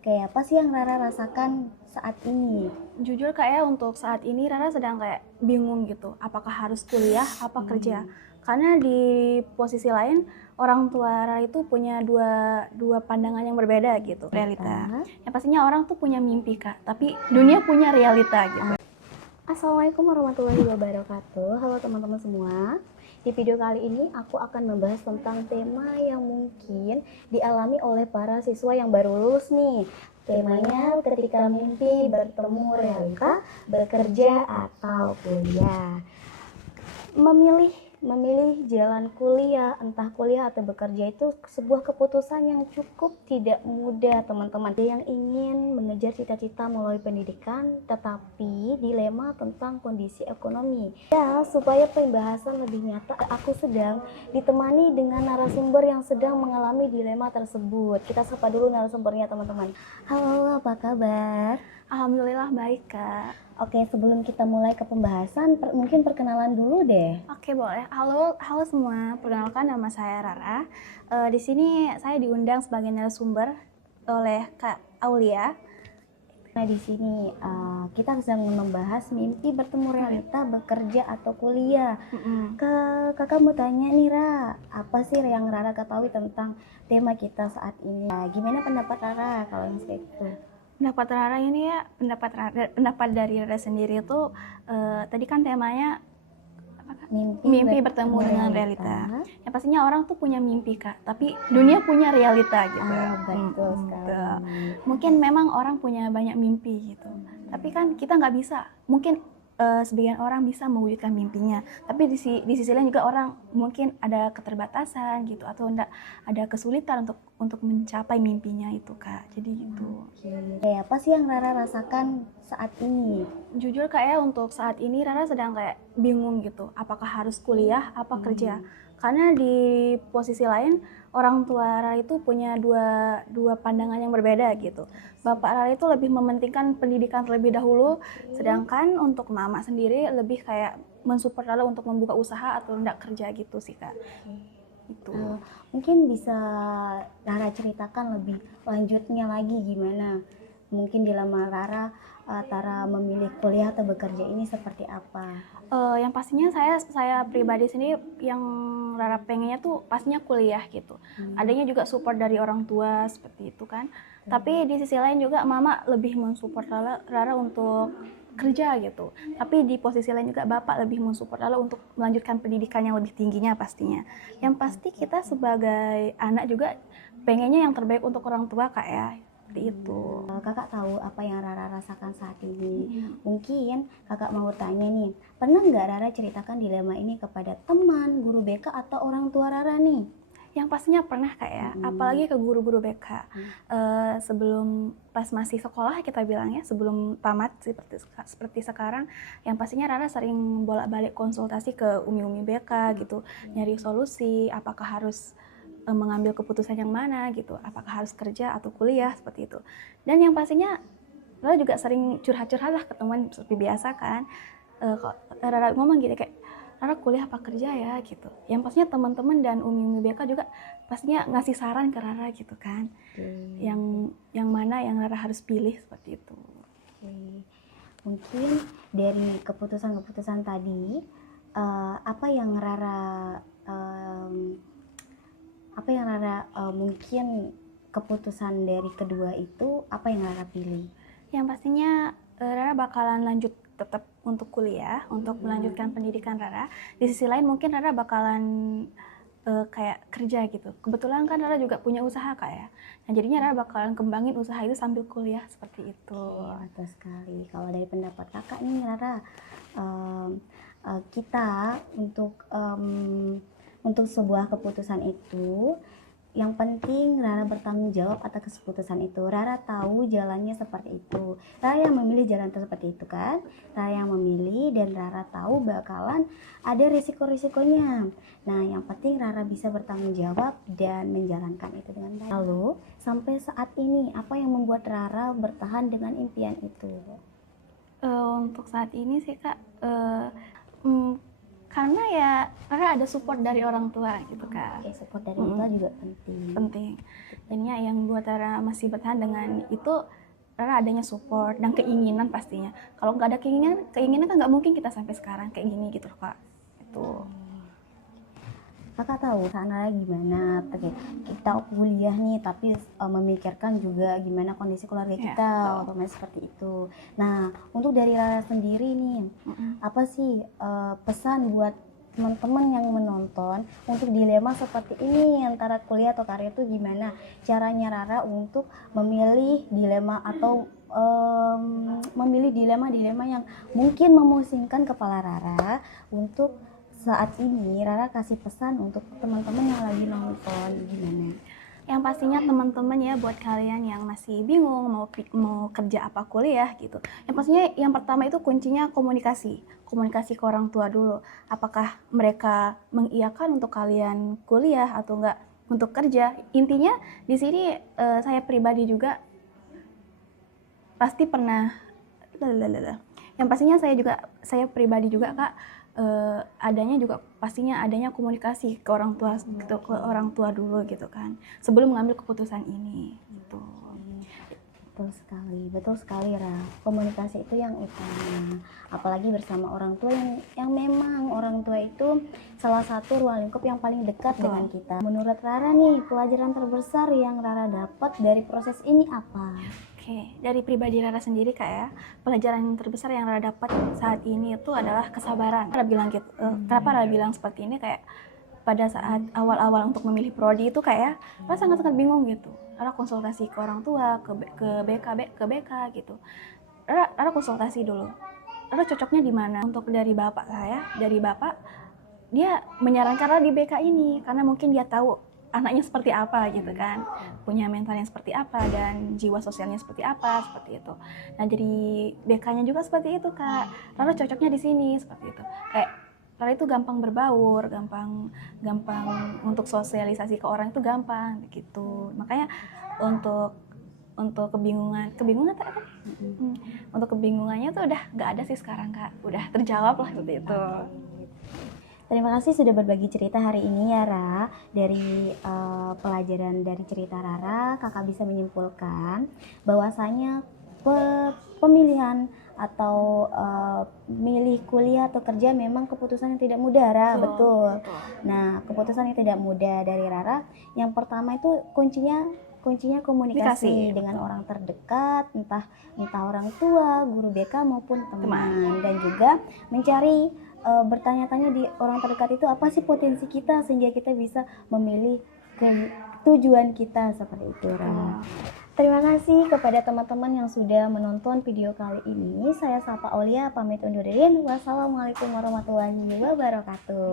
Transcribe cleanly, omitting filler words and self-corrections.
Oke, apa sih yang Rara rasakan saat ini? Jujur Kak ya, untuk saat ini Rara sedang kayak bingung gitu, apakah harus kuliah apa kerja. Karena di posisi lain orang tua Rara itu punya dua pandangan yang berbeda gitu, realita. Yang pastinya orang tuh punya mimpi Kak, tapi dunia punya realita gitu. Assalamualaikum warahmatullahi wabarakatuh. Halo teman-teman semua. Di video kali ini aku akan membahas tentang tema yang mungkin dialami oleh para siswa yang baru lulus nih. Temanya ketika mimpi bertemu realita, bekerja atau kuliah. Memilih jalan kuliah, entah kuliah atau bekerja, itu sebuah keputusan yang cukup tidak mudah teman-teman. Ada yang ingin mengejar cita-cita melalui pendidikan, tetapi dilema tentang kondisi ekonomi. Ya, supaya pembahasan lebih nyata, aku sedang ditemani dengan narasumber yang sedang mengalami dilema tersebut. Kita sapa dulu narasumbernya teman-teman. Halo, apa kabar? Alhamdulillah baik Kak. Oke, sebelum kita mulai ke pembahasan, mungkin perkenalan dulu deh. Oke boleh. Halo semua. Perkenalkan nama saya Rara. Di sini saya diundang sebagai narasumber oleh Kak Aulia. Nah, di sini kita sedang membahas mimpi bertemu realita, bekerja atau kuliah. Kakak mau tanya nih Ra, apa sih yang Rara ketahui tentang tema kita saat ini? Gimana pendapat Rara kalau yang seperti itu? Pendapat Rara ini ya, pendapat dari Rara sendiri itu tadi kan temanya mimpi bertemu dengan realita. Yang pastinya orang tuh punya mimpi Kak, tapi dunia punya realita gitu. Betul sekali. Mungkin memang orang punya banyak mimpi gitu, tapi kan kita nggak bisa. Mungkin sebagian orang bisa mewujudkan mimpinya, tapi di sisi lain juga orang mungkin ada keterbatasan gitu, atau ada kesulitan untuk mencapai mimpinya itu Kak. Jadi gitu. Apa sih yang Rara rasakan saat ini? Jujur Kak ya, untuk saat ini Rara sedang kayak bingung gitu, apakah harus kuliah apa kerja. Karena di posisi lain orang tua Rara itu punya dua pandangan yang berbeda gitu. Bapak Rara itu lebih mementingkan pendidikan terlebih dahulu, sedangkan untuk mama sendiri lebih kayak mensupport Rara untuk membuka usaha atau enggak kerja gitu sih Kak. Itu. Mungkin bisa Rara ceritakan lebih lanjutnya lagi gimana? Mungkin dilema Rara antara memilih kuliah atau bekerja ini seperti apa? Yang pastinya saya pribadi sendiri yang Rara pengennya tuh pastinya kuliah gitu. Adanya juga support dari orang tua seperti itu kan. Tapi di sisi lain juga mama lebih mensupport Rara untuk kerja gitu. Tapi di posisi lain juga bapak lebih mensupport Rara untuk melanjutkan pendidikan yang lebih tingginya pastinya. Yang pasti kita sebagai anak juga pengennya yang terbaik untuk orang tua Kak ya. Seperti itu. Kakak tahu apa yang Rara rasakan saat ini. Mungkin kakak mau tanya nih, pernah nggak Rara ceritakan dilema ini kepada teman, guru BK atau orang tua Rara nih? Yang pastinya pernah Kak ya, apalagi ke guru-guru BK. Sebelum pas masih sekolah kita bilang ya, sebelum tamat seperti sekarang, yang pastinya Rara sering bolak-balik konsultasi ke umi-umi BK gitu, nyari solusi, apakah harus mengambil keputusan yang mana gitu, apakah harus kerja atau kuliah seperti itu. Dan yang pastinya Rara juga sering curhat-curhat lah ke teman seperti biasa kan. Rara ngomong gitu kayak, Rara kuliah apa kerja ya gitu. Yang pastinya teman-teman dan umi-umi BK juga pastinya ngasih saran ke Rara gitu kan. Yang mana yang Rara harus pilih seperti itu. Mungkin dari keputusan-keputusan tadi, apa yang Rara mungkin keputusan dari kedua itu apa yang Rara pilih? Yang pastinya Rara bakalan lanjut tetap untuk kuliah, untuk melanjutkan pendidikan Rara. Di sisi lain mungkin Rara bakalan kayak kerja gitu. Kebetulan kan Rara juga punya usaha Kak ya. Nah jadinya Rara bakalan kembangin usaha itu sambil kuliah seperti itu. Betul sekali. Kalau dari pendapat kakak nih Rara, kita untuk sebuah keputusan itu, yang penting Rara bertanggung jawab atas keputusan itu. Rara tahu jalannya seperti itu. Rara yang memilih jalan seperti itu kan. Rara yang memilih dan Rara tahu bakalan ada risiko-risikonya. Nah, yang penting Rara bisa bertanggung jawab dan menjalankan itu dengan baik. Lalu, sampai saat ini apa yang membuat Rara bertahan dengan impian itu? Untuk saat ini sih Kak, Karena ya Rara ada support dari orang tua gitu Kak. Oke, support dari orang tua juga penting. Penting. Jadinya yang buat Rara masih bertahan dengan itu, Rara adanya support dan keinginan pastinya. Kalau nggak ada keinginan kan nggak mungkin kita sampai sekarang kayak gini gitu Kak. Itu. Kakak tahu sana gimana, kita kuliah nih tapi memikirkan juga gimana kondisi keluarga kita, otomatis seperti itu. Nah, untuk dari Rara sendiri nih, apa sih pesan buat teman-teman yang menonton untuk dilema seperti ini antara kuliah atau karir itu gimana caranya Rara untuk memilih dilema atau memilih dilema-dilema yang mungkin memusingkan kepala Rara untuk saat ini. Rara kasih pesan untuk teman-teman yang lagi nonton gimana? Yang pastinya teman-teman ya, buat kalian yang masih bingung mau kerja apa kuliah gitu. Yang pastinya yang pertama itu kuncinya komunikasi ke orang tua dulu. Apakah mereka mengiyakan untuk kalian kuliah atau enggak untuk kerja? Intinya di sini saya pribadi juga pasti pernah yang pastinya saya pribadi juga Kak, pastinya adanya komunikasi ke orang tua gitu, ke orang tua dulu gitu kan sebelum mengambil keputusan ini gitu. Betul sekali Ra, komunikasi itu yang utama, apalagi bersama orang tua yang memang orang tua itu salah satu ruang lingkup yang paling dekat dengan kita. Menurut Rara nih, pelajaran terbesar yang Rara dapat dari proses ini apa? Oke, dari pribadi Rara sendiri Kak ya, pelajaran terbesar yang Rara dapat saat ini itu adalah kesabaran. Rara bilang gitu, kenapa Rara bilang seperti ini, kayak pada saat awal-awal untuk memilih prodi itu kayak Rara sangat-sangat bingung gitu. Rara konsultasi ke orang tua, ke BK gitu. Rara konsultasi dulu. Rara cocoknya di mana? Untuk dari bapak saya, dia menyarankan Rara di BK ini karena mungkin dia tahu anaknya seperti apa gitu kan, punya mental yang seperti apa dan jiwa sosialnya seperti apa, seperti itu. Nah jadi BK-nya juga seperti itu Kak. Rara cocoknya di sini seperti itu. Kayak Rara itu gampang berbaur, gampang untuk sosialisasi ke orang itu gampang gitu. Makanya untuk kebingungan apa? Untuk kebingungannya tuh udah nggak ada sih sekarang Kak. Udah terjawab lah seperti itu. Terima kasih sudah berbagi cerita hari ini ya Ra. Dari pelajaran dari cerita Rara, kakak bisa menyimpulkan bahwasanya pemilihan atau milih kuliah atau kerja memang keputusan yang tidak mudah Ra. Betul. Nah, keputusan yang tidak mudah dari Rara, yang pertama itu kuncinya komunikasi dengan orang terdekat, entah orang tua, guru BK maupun teman. Dan juga mencari bertanya-tanya di orang terdekat itu apa sih potensi kita sehingga kita bisa memilih ke tujuan kita seperti itu Ra. Terima kasih kepada teman-teman yang sudah menonton video kali ini. Saya Safa Aulia pamit undur diri. Wassalamualaikum warahmatullahi wabarakatuh.